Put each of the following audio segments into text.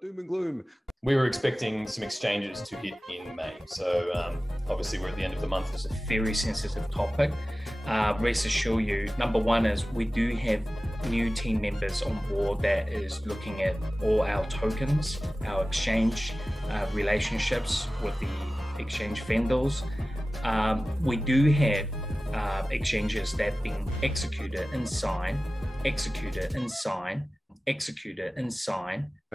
Doom and gloom. We were expecting some exchanges to hit in May. So obviously we're at the end of the month. It's a very sensitive topic. Rest assure you, number one is we do have new team members on board that is looking at all our tokens, our exchange relationships with the exchange vendors. We do have exchanges that have been executed and signed.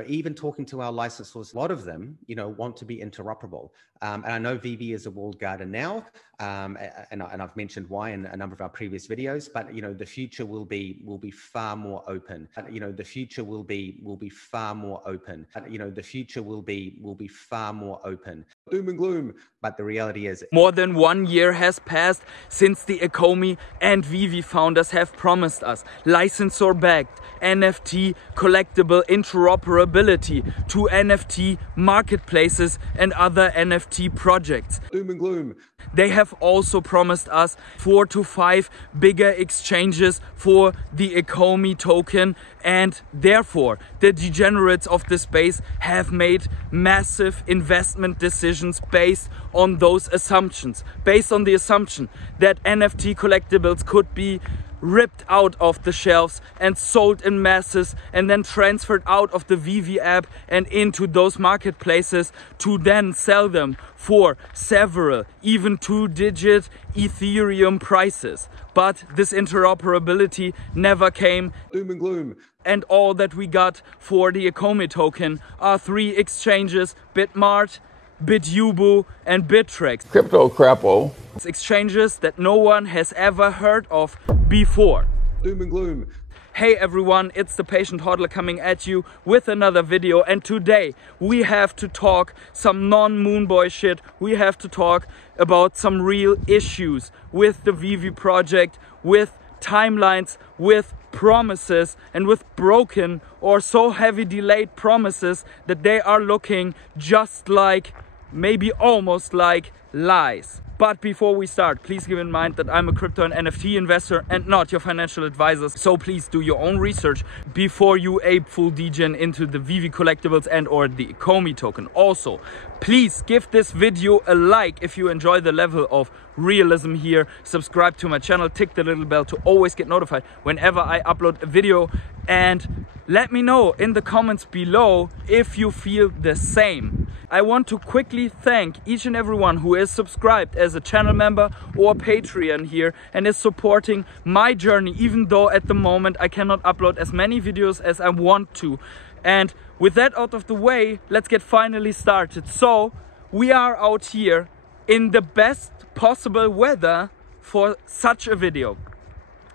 Even talking to our licensors, a lot of them, want to be interoperable. And I know Veve is a walled garden now, and I've mentioned why in a number of our previous videos. But the future will be far more open. The future will be far more open. The future will be far more open. Doom and gloom. But the reality is, more than 1 year has passed since the Ecomi and Veve founders have promised us licensor-backed NFT collectible interoperability to NFT marketplaces and other NFT projects. Doom and gloom. They have also promised us 4 to 5 bigger exchanges for the Ecomi token, and therefore the degenerates of the space have made massive investment decisions based on those assumptions, based on the assumption that NFT collectibles could be ripped out of the shelves and sold in masses and then transferred out of the Veve app and into those marketplaces to then sell them for several, even 2-digit Ethereum prices. But this interoperability never came. Doom and gloom. And all that we got for the Ecomi token are 3 exchanges: Bitmart, Bityubu and Bittrex. Crypto crapo. Exchanges that no one has ever heard of before. Doom and gloom. Hey everyone, it's the Patient Hodler coming at you with another video, and today we have to talk some non-Moonboy shit. We have to talk about some real issues with the Veve project, with timelines, with promises, and with broken or so heavy delayed promises that they are looking just like, maybe almost like, lies. But before we start, please keep in mind that I'm a crypto and NFT investor and not your financial advisor. So please do your own research before you ape full degen into the Veve collectibles and or the Ecomi token. Also, please give this video a like if you enjoy the level of realism here. Subscribe to my channel, tick the little bell to always get notified whenever I upload a video. And let me know in the comments below if you feel the same. I want to quickly thank each and everyone who is subscribed as a channel member or Patreon here and is supporting my journey, even though at the moment I cannot upload as many videos as I want to. And with that out of the way, let's get finally started. So we are out here in the best possible weather for such a video.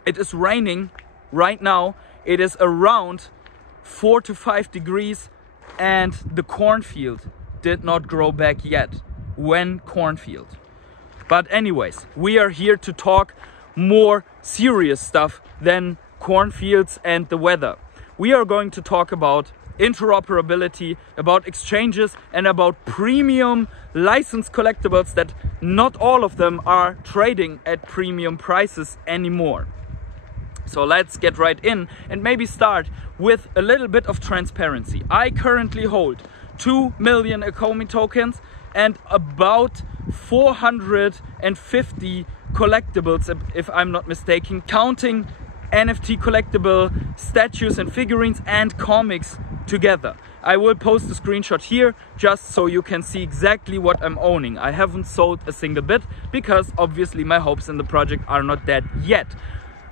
It is raining right now. It is around 4 to 5 degrees and the cornfield did not grow back yet. When cornfield? But anyways, we are here to talk more serious stuff than cornfields and the weather. We are going to talk about interoperability, about exchanges, and about premium licensed collectibles that not all of them are trading at premium prices anymore. So let's get right in and maybe start with a little bit of transparency. I currently hold 2 million Ecomi tokens and about 450 collectibles, if I'm not mistaken, counting NFT collectible statues and figurines and comics together. I will post a screenshot here just so you can see exactly what I'm owning. I haven't sold a single bit because obviously my hopes in the project are not dead yet.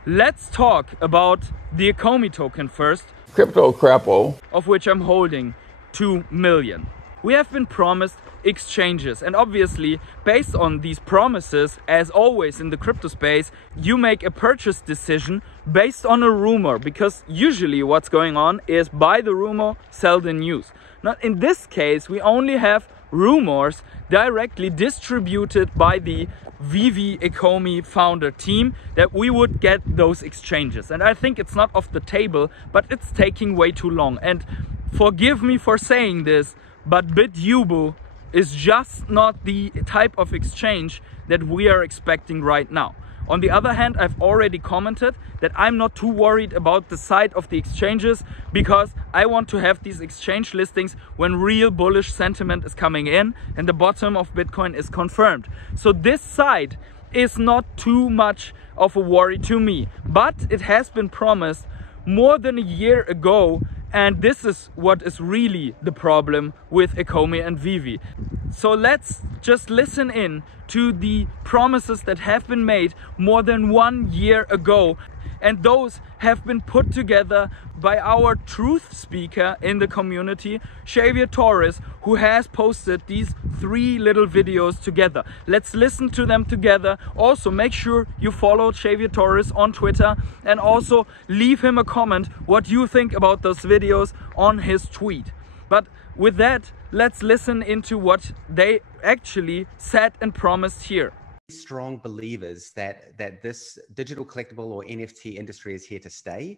Let's talk about the Ecomi token first. Crypto crapo. Of which I'm holding 2 million. We have been promised exchanges, and obviously based on these promises, as always in the crypto space, you make a purchase decision based on a rumor, because usually what's going on is buy the rumor, sell the news. Now in this case we only have rumors directly distributed by the Veve Ecomi founder team that we would get those exchanges, and I think it's not off the table, but it's taking way too long. And forgive me for saying this, but Bityubu is just not the type of exchange that we are expecting right now. On the other hand, I've already commented that I'm not too worried about the side of the exchanges because I want to have these exchange listings when real bullish sentiment is coming in and the bottom of Bitcoin is confirmed. So this side is not too much of a worry to me, but it has been promised more than a year ago, and this is what is really the problem with Ecomi and Veve. So let's just listen in to the promises that have been made more than 1 year ago, and those have been put together by our truth speaker in the community, Xavier Torres, who has posted these 3 little videos together. Let's listen to them together. Also, make sure you follow Xavier Torres on Twitter and also leave him a comment what you think about those videos on his tweet. But with that, let's listen into what they actually said and promised here. Strong believers that this digital collectible or NFT industry is here to stay,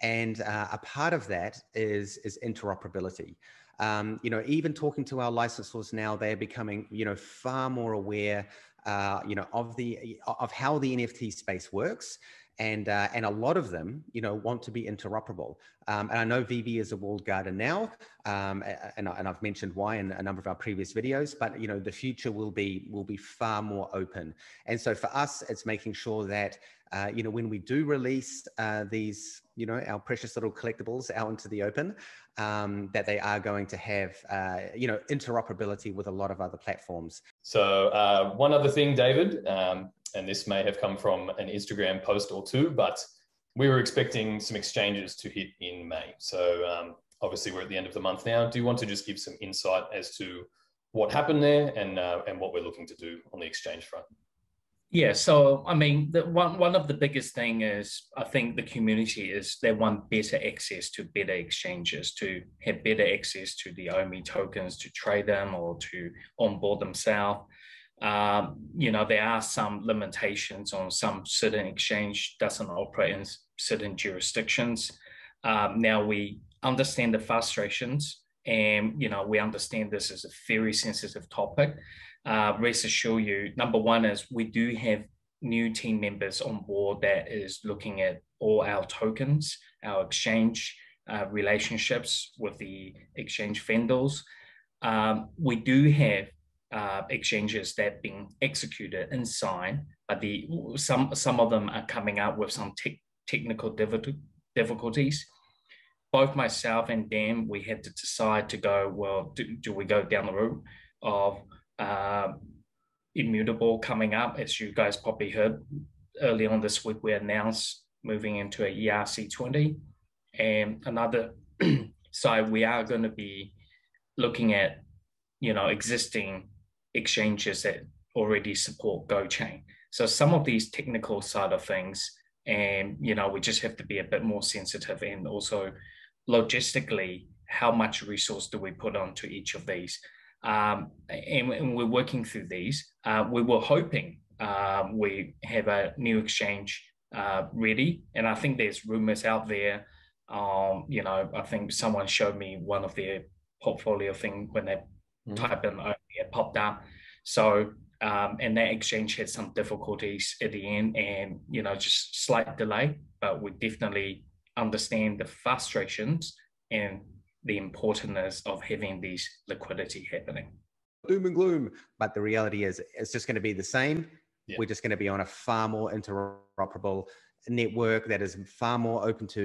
and a part of that is interoperability. Even talking to our licensors now, they're becoming far more aware of how the NFT space works. And a lot of them, want to be interoperable. And I know Veve is a walled garden now, and I've mentioned why in a number of our previous videos. But the future will be far more open. And so for us, it's making sure that when we do release these, our precious little collectibles out into the open, that they are going to have interoperability with a lot of other platforms. So one other thing, David. And this may have come from an Instagram post or two, but we were expecting some exchanges to hit in May. So obviously we're at the end of the month now. Do you want to just give some insight as to what happened there and what we're looking to do on the exchange front? Yeah, so I mean, one of the biggest thing is I think the community is they want better access to better exchanges, to have better access to the Ecomi tokens, to trade them or to onboard themselves. There are some limitations on some certain exchange doesn't operate in certain jurisdictions. Now we understand the frustrations, and we understand this is a very sensitive topic. Rest assured you, number one is we do have new team members on board that is looking at all our tokens, our exchange relationships with the exchange vendors. We do have exchanges that have been executed and signed, but some of them are coming up with some technical difficulties. Both myself and Dan, we had to decide to go, well, do we go down the route of immutable coming up? As you guys probably heard early on this week, we announced moving into a ERC20 and another. So we are going to be looking at, existing exchanges that already support GoChain. So some of these technical side of things, and we just have to be a bit more sensitive, and also logistically, how much resource do we put onto each of these? And we're working through these. We were hoping we have a new exchange ready, and I think there's rumors out there. I think someone showed me one of their portfolio thing when they type in it popped up. So and that exchange had some difficulties at the end, and just slight delay, but we definitely understand the frustrations and the importance of having these liquidity happening. Doom and gloom, but the reality is it's just going to be the same. Yeah. We're just going to be on a far more interoperable network that is far more open to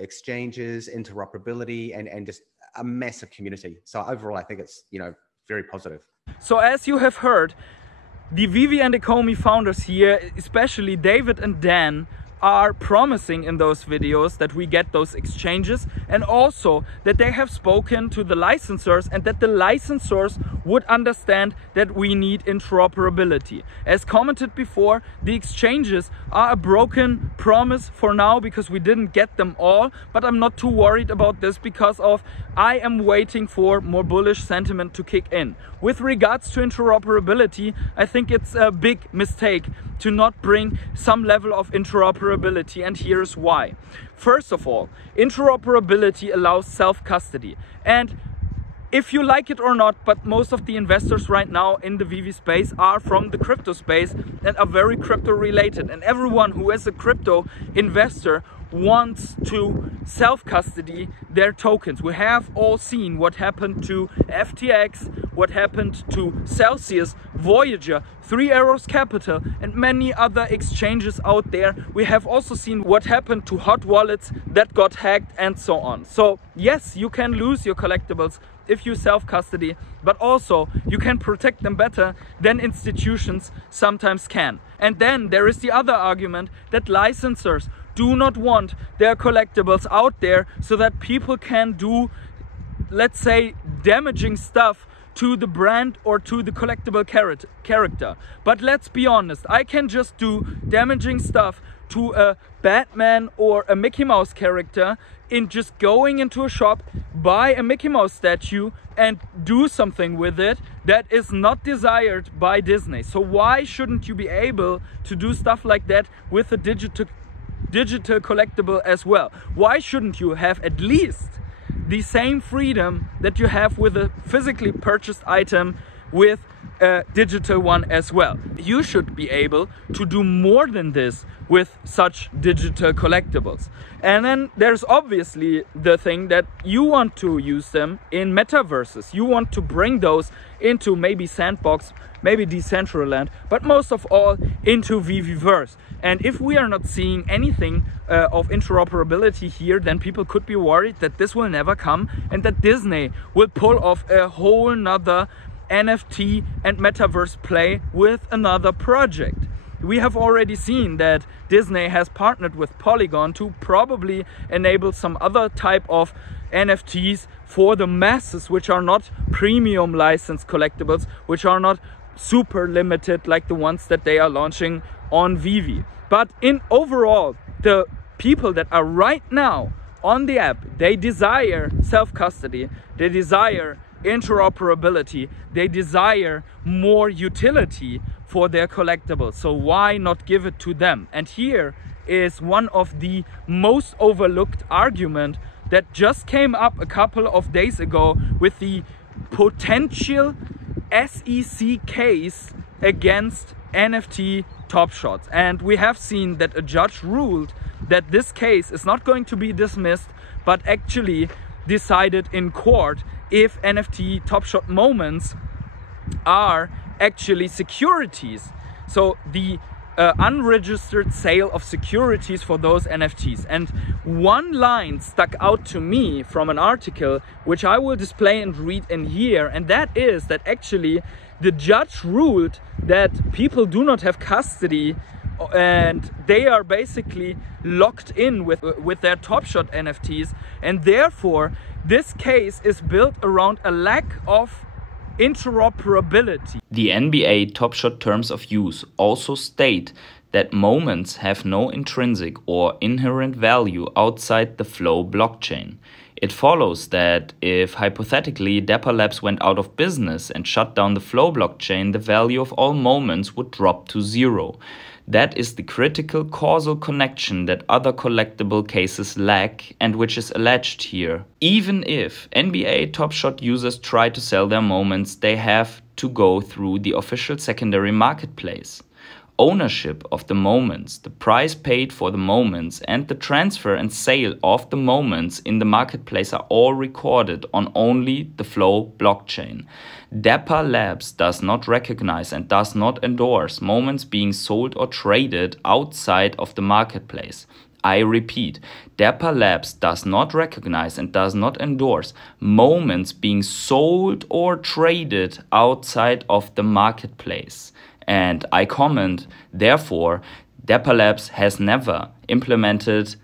exchanges, interoperability, and just a massive community. So overall, I think it's very positive. So as you have heard, the Veve and Ecomi founders here, especially David and Dan, are promising in those videos that we get those exchanges, and also that they have spoken to the licensors and that the licensors would understand that we need interoperability. As commented before, the exchanges are a broken promise for now because we didn't get them all, but I'm not too worried about this because I am waiting for more bullish sentiment to kick in. With regards to interoperability, I think it's a big mistake to not bring some level of interoperability, and here's why. First of all, interoperability allows self-custody, and if you like it or not, but most of the investors right now in the Veve space are from the crypto space and are very crypto related. And everyone who is a crypto investor wants to self-custody their tokens. We have all seen what happened to FTX, what happened to Celsius, Voyager, Three Arrows Capital, and many other exchanges out there. We have also seen what happened to hot wallets that got hacked and so on. So yes, you can lose your collectibles if you self-custody, but also you can protect them better than institutions sometimes can. And then there is the other argument that licensors do not want their collectibles out there so that people can do, let's say, damaging stuff to the brand or to the collectible character. But let's be honest, I can just do damaging stuff to a Batman or a Mickey Mouse character in just going into a shop, buy a Mickey Mouse statue and do something with it that is not desired by Disney. So why shouldn't you be able to do stuff like that with a digital collectible as well? Why shouldn't you have at least the same freedom that you have with a physically purchased item with a digital one as well? You should be able to do more than this with such digital collectibles. And then there's obviously the thing that you want to use them in metaverses. You want to bring those into maybe Sandbox, maybe Decentraland, but most of all into Veveverse. And if we are not seeing anything of interoperability here, then people could be worried that this will never come and that Disney will pull off a whole nother NFT and metaverse play with another project. We have already seen that Disney has partnered with Polygon to probably enable some other type of NFTs for the masses, which are not premium licensed collectibles, which are not super limited like the ones that they are launching on Veve. But in overall, the people that are right now on the app, they desire self-custody, they desire interoperability, they desire more utility for their collectibles. So why not give it to them? And here is one of the most overlooked argument that just came up a couple of days ago with the potential SEC case against NFT Top Shots. And we have seen that a judge ruled that this case is not going to be dismissed, but actually decided in court if NFT Top Shot moments are actually securities. So the unregistered sale of securities for those NFTs. And one line stuck out to me from an article, which I will display and read in here, and that is that actually the judge ruled that people do not have custody and they are basically locked in with their Top Shot NFTs, and therefore this case is built around a lack of interoperability. The NBA Top Shot terms of use also state that moments have no intrinsic or inherent value outside the Flow blockchain. It follows that if hypothetically Dapper Labs went out of business and shut down the Flow blockchain, the value of all moments would drop to zero. That is the critical causal connection that other collectible cases lack and which is alleged here. Even if NBA Top Shot users try to sell their moments, they have to go through the official secondary marketplace. Ownership of the moments, the price paid for the moments, and the transfer and sale of the moments in the marketplace are all recorded on only the Flow blockchain. Dapper Labs does not recognize and does not endorse moments being sold or traded outside of the marketplace. I repeat, Dapper Labs does not recognize and does not endorse moments being sold or traded outside of the marketplace. And I comment, therefore, Dapper Labs has never implemented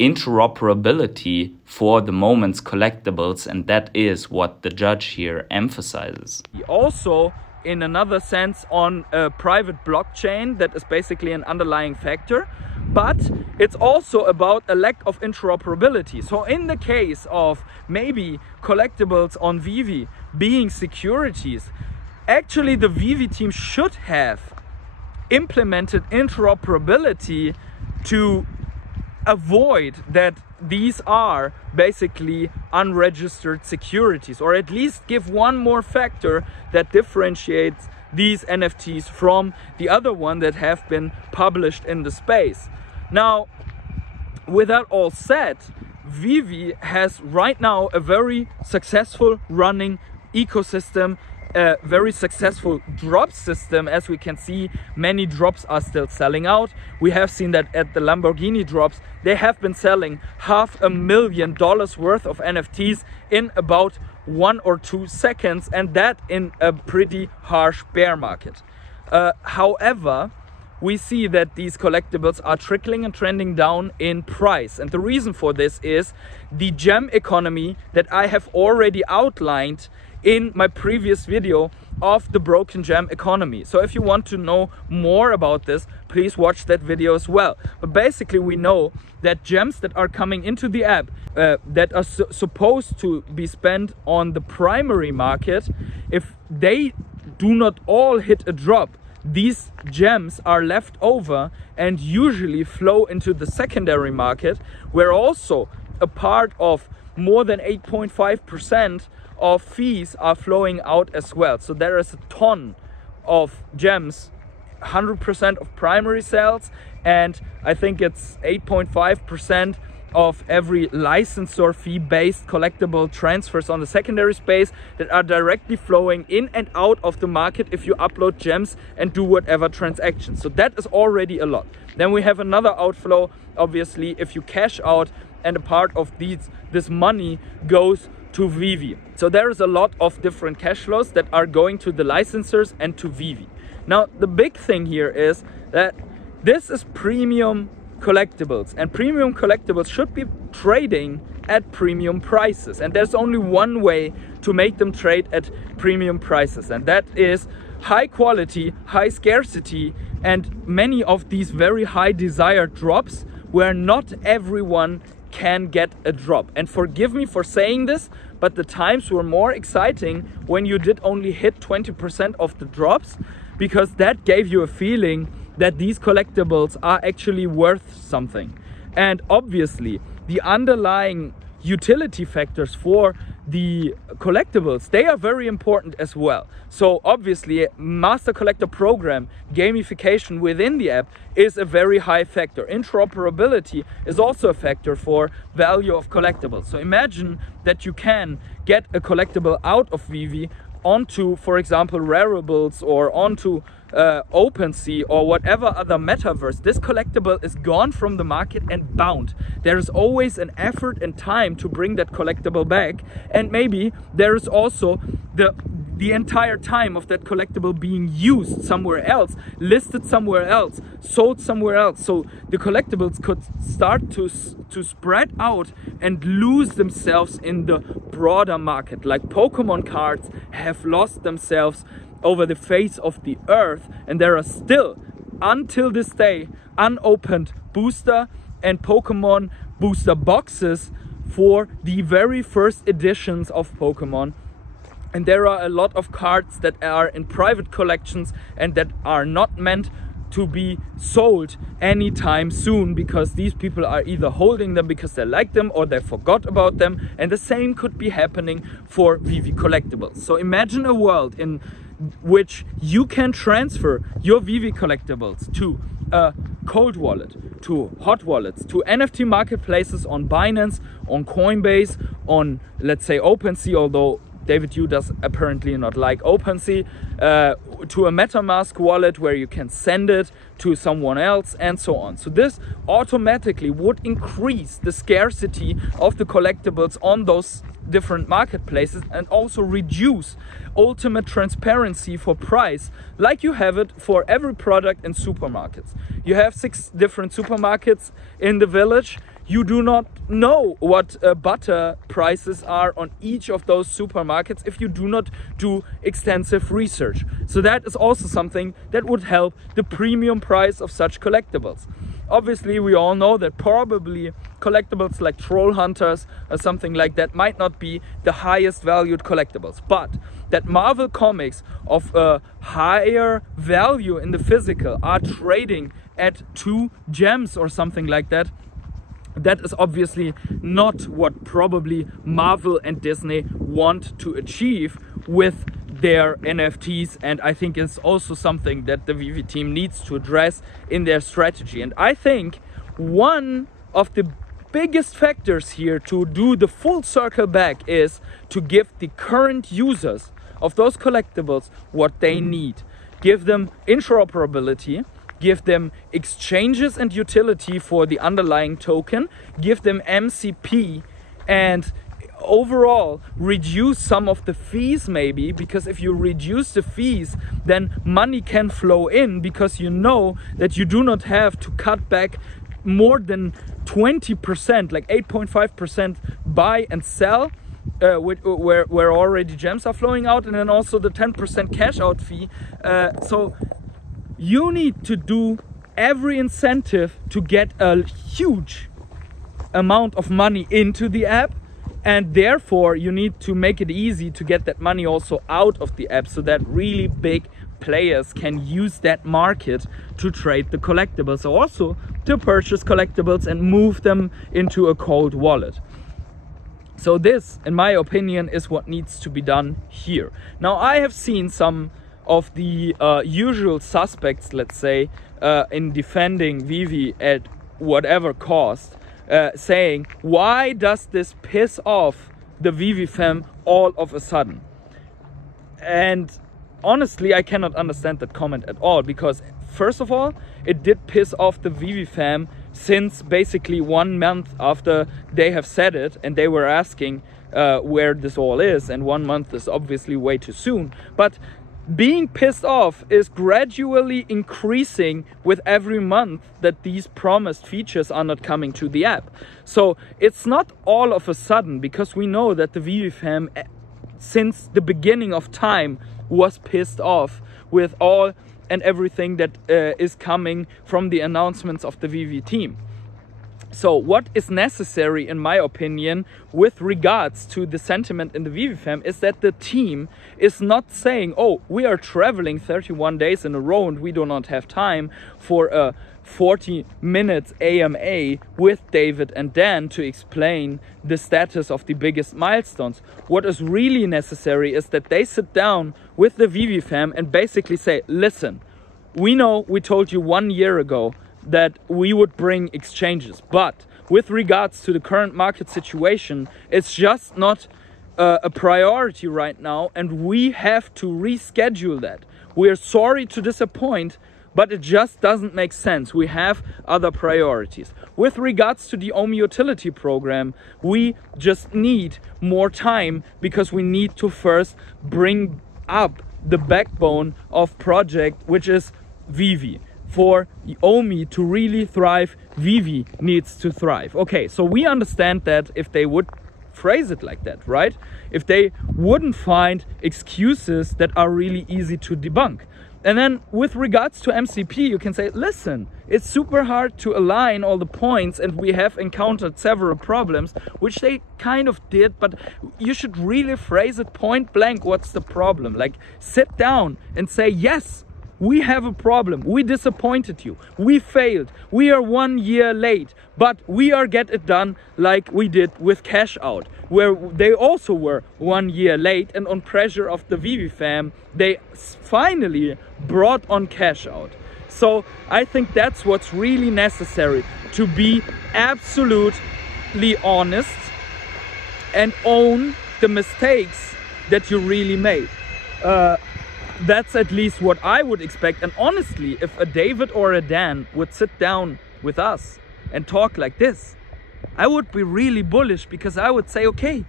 interoperability for the moments collectibles, and that is what the judge here emphasizes. Also, in another sense, on a private blockchain that is basically an underlying factor, but it's also about a lack of interoperability. So in the case of maybe collectibles on Veve being securities, actually the Veve team should have implemented interoperability to avoid that these are basically unregistered securities, or at least give one more factor that differentiates these NFTs from the other one that have been published in the space. Now, with that all said, Veve has right now a very successful running ecosystem, a very successful drop system. As we can see, many drops are still selling out. We have seen that at the Lamborghini drops, they have been selling $500,000 worth of NFTs in about 1 or 2 seconds, and that in a pretty harsh bear market. However, we see that these collectibles are trickling and trending down in price. And the reason for this is the gem economy that I have already outlined in my previous video of the broken gem economy. So if you want to know more about this, please watch that video as well. But basically, we know that gems that are coming into the app that are supposed to be spent on the primary market, if they do not all hit a drop, these gems are left over and usually flow into the secondary market, where also a part of more than 8.5% of fees are flowing out as well. So there is a ton of gems, 100% of primary sales, and I think it's 8.5% of every licensor fee-based collectible transfers on the secondary space that are directly flowing in and out of the market if you upload gems and do whatever transactions. So that is already a lot. Then we have another outflow, obviously, if you cash out, and a part of this money goes to Veve. So there is a lot of different cash flows that are going to the licensors and to Veve. Now, the big thing here is that this is premium collectibles, and premium collectibles should be trading at premium prices, and there's only one way to make them trade at premium prices, and that is high quality, high scarcity, and many of these very high desired drops where not everyone can get a drop. And forgive me for saying this, but the times were more exciting when you did only hit 20% of the drops, because that gave you a feeling that these collectibles are actually worth something. And obviously, the underlying utility factors for the collectibles, they are very important as well. So obviously, master collector program gamification within the app is a very high factor. Interoperability is also a factor for value of collectibles. So imagine that you can get a collectible out of Veve onto, for example, Raribles, or onto OpenSea or whatever other metaverse. This collectible is gone from the market and bound. There is always an effort and time to bring that collectible back, and maybe there is also the entire time of that collectible being used somewhere else, listed somewhere else, sold somewhere else. So the collectibles could start to spread out and lose themselves in the broader market, like Pokemon cards have lost themselves over the face of the earth, and there are still, until this day, unopened booster and Pokemon booster boxes for the very first editions of Pokemon. And there are a lot of cards that are in private collections and that are not meant to be sold anytime soon, because these people are either holding them because they like them or they forgot about them. And the same could be happening for Veve collectibles. So imagine a world in which you can transfer your Veve collectibles to a cold wallet, to hot wallets, to NFT marketplaces on Binance, on Coinbase, on, let's say, OpenSea, although David Yu does apparently not like OpenSea, to a MetaMask wallet where you can send it to someone else, and so on. So this automatically would increase the scarcity of the collectibles on those different marketplaces, and also reduce ultimate transparency for price, like you have it for every product in supermarkets. You have 6 different supermarkets in the village. You do not know what butter prices are on each of those supermarkets if you do not do extensive research. So that is also something that would help the premium price of such collectibles. Obviously, we all know that probably collectibles like Troll Hunters or something like that might not be the highest valued collectibles, but that Marvel comics of a higher value in the physical are trading at 2 gems or something like that, that is obviously not what probably Marvel and Disney want to achieve with their NFTs, and I think it's also something that the Veve team needs to address in their strategy. And I think one of the biggest factors here to do the full circle back is to give the current users of those collectibles what they need. Give them interoperability, give them exchanges and utility for the underlying token, give them MCP, and overall reduce some of the fees maybe, because if you reduce the fees, then money can flow in, because you know that you do not have to cut back more than 20%, like 8.5% buy and sell, where already gems are flowing out, and then also the 10% cash out fee. So you need to do every incentive to get a huge amount of money into the app, and therefore you need to make it easy to get that money also out of the app, so that really big players can use that market to trade the collectibles, or also to purchase collectibles and move them into a cold wallet. So this, in my opinion, is what needs to be done here. Now, I have seen some of the usual suspects, let's say, in defending Veve at whatever cost, saying, why does this piss off the Veve fam all of a sudden? And honestly, I cannot understand that comment at all, because first of all, it did piss off the Veve fam since basically 1 month after they have said it, and they were asking where this all is, and 1 month is obviously way too soon. But being pissed off is gradually increasing with every month that these promised features are not coming to the app. So it's not all of a sudden, because we know that the Veve fam since the beginning of time was pissed off with all and everything that is coming from the announcements of the Veve team. So what is necessary, in my opinion, with regards to the sentiment in the Veve fam, is that the team is not saying, oh, we are traveling 31 days in a row and we do not have time for a 40 minutes AMA with David and Dan to explain the status of the biggest milestones. What is really necessary is that they sit down with the Veve fam and basically say, listen, we know we told you 1 year ago that we would bring exchanges, but with regards to the current market situation, it's just not a priority right now, and we have to reschedule that. We're sorry to disappoint, but it just doesn't make sense. We have other priorities. With regards to the Ecomi utility program, we just need more time, because we need to first bring up the backbone of project, which is Veve. For Ecomi to really thrive, Veve needs to thrive. Okay, so we understand that if they would phrase it like that, right? If they wouldn't find excuses that are really easy to debunk. And then with regards to MCP, you can say, listen, it's super hard to align all the points, and we have encountered several problems, which they kind of did, but you should really phrase it point blank. What's the problem? Like, sit down and say, yes, we have a problem. We disappointed you. We failed. We are 1 year late, but we are get it done like we did with cash out, where they also were 1 year late, and on pressure of the Veve fam, they finally brought on cash out. So I think that's what's really necessary, to be absolutely honest and own the mistakes that you really made. That's at least what I would expect. And honestly, if a David or a Dan would sit down with us and talk like this, I would be really bullish, because I would say, okay,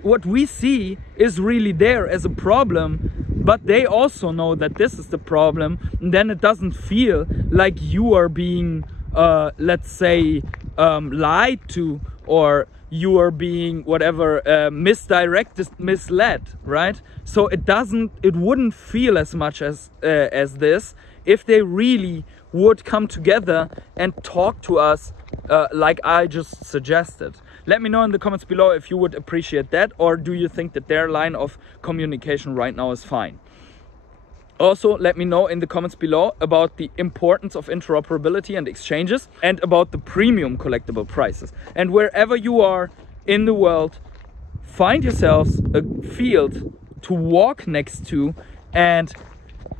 what we see is really there as a problem, but they also know that this is the problem, and then it doesn't feel like you are being, let's say, lied to, or you are being whatever, misdirected, misled, right? So it wouldn't feel as much as this if they really would come together and talk to us like I just suggested. Let me know in the comments below if you would appreciate that, or do you think that their line of communication right now is fine? Also, let me know in the comments below about the importance of interoperability and exchanges, and about the premium collectible prices. And wherever you are in the world, find yourselves a field to walk next to, and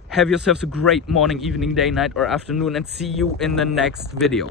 have yourselves a great morning, evening, day, night, or afternoon, and see you in the next video.